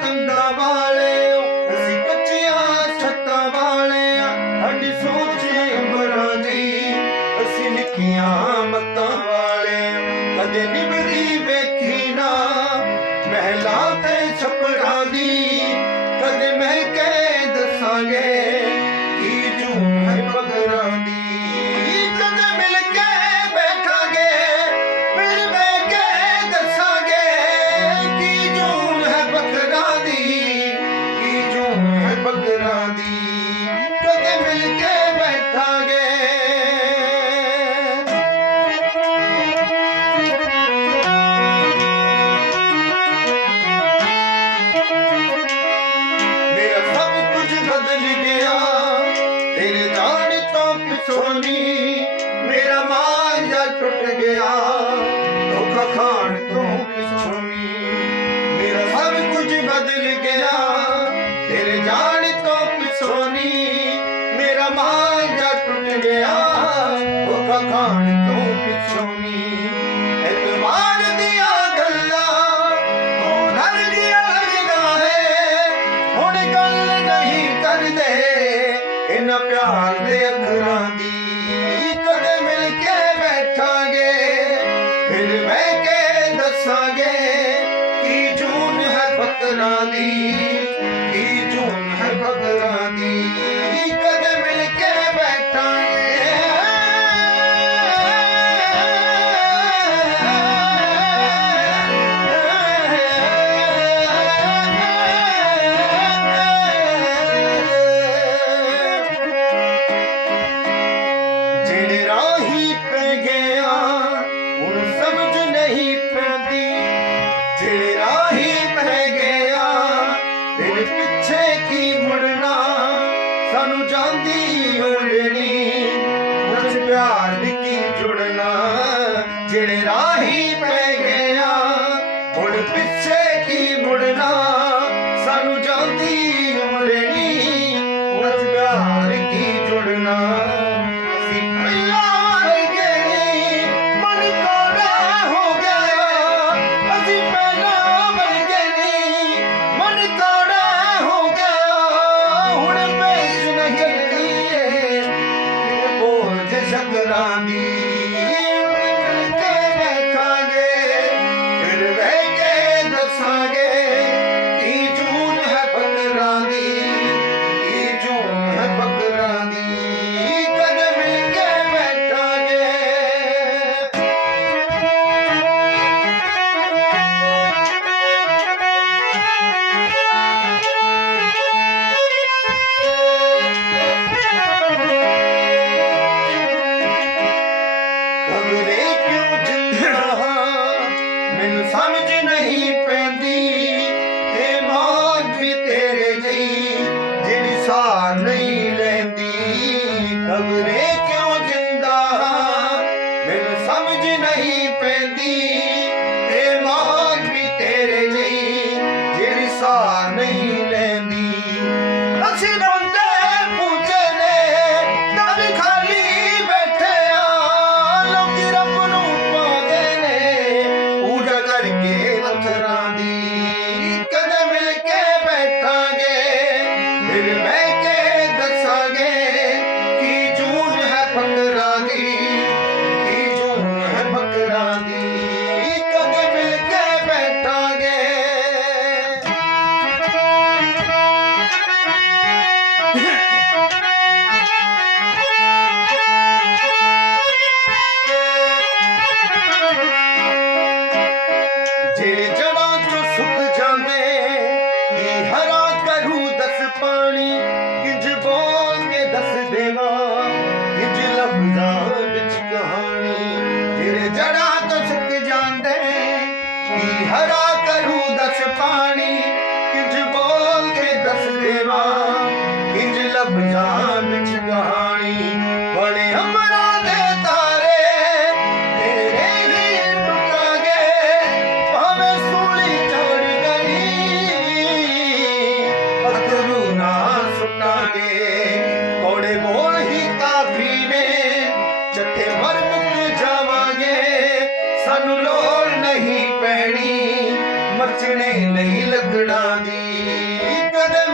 ਕੰਧਾਂ ਵਾਲੇ ਅਸੀਂ ਕੱਚੀਆਂ ਛੱਤਾਂ ਵਾਲੇ ਸਾਡੀ ਸੋਚ ਅੰਬਰਾਂ ਦੀ। ਅਸੀਂ ਨਿੱਕੀਆਂ ਮੱਤਾਂ ਵਾਲੇ ਕਦੇ ਨਹੀਂ ਗਿਆ ਸਭ ਕੁਝ ਬਦਲ ਗਿਆ। ਤੇਰੇ ਖਾਣ ਤੋਂ ਪਿੱਛੋਂ ਇਤਮਾਨ ਦੀਆਂ ਗੱਲਾਂ ਲੱਗਦਾ ਹੈ। ਹੁਣ ਗੱਲ ਨਹੀਂ ਕਰਦੇ, ਇਹਨਾਂ ਪਿਆਰ ਦੇ ਅੱਖਰਾਂ ਦੀ ਫਿਰ ਬਹਿ ਕੇ ਦੱਸਾਂਗੇ ਕੀ ਜੂਨ ਹੈ ਫਕਰਾਂ ਦੀ? ਕੀ ਜੂਨ ਹੈ ਫਕਰਾਂ ਦੀ? ਪਿਆਰ ਕੀ ਜੁੜਨਾ? ਜਿਹੜੇ ਰਾਹੀ ਪਾਣੀ ਕਿੰਜ ਬੋਲ ਕੇ ਦੱਸ ਦੇਵਾ ਬਚਣੇ ਨਹੀਂ ਲੱਗਣਾ ਦੀ ਕਦੇ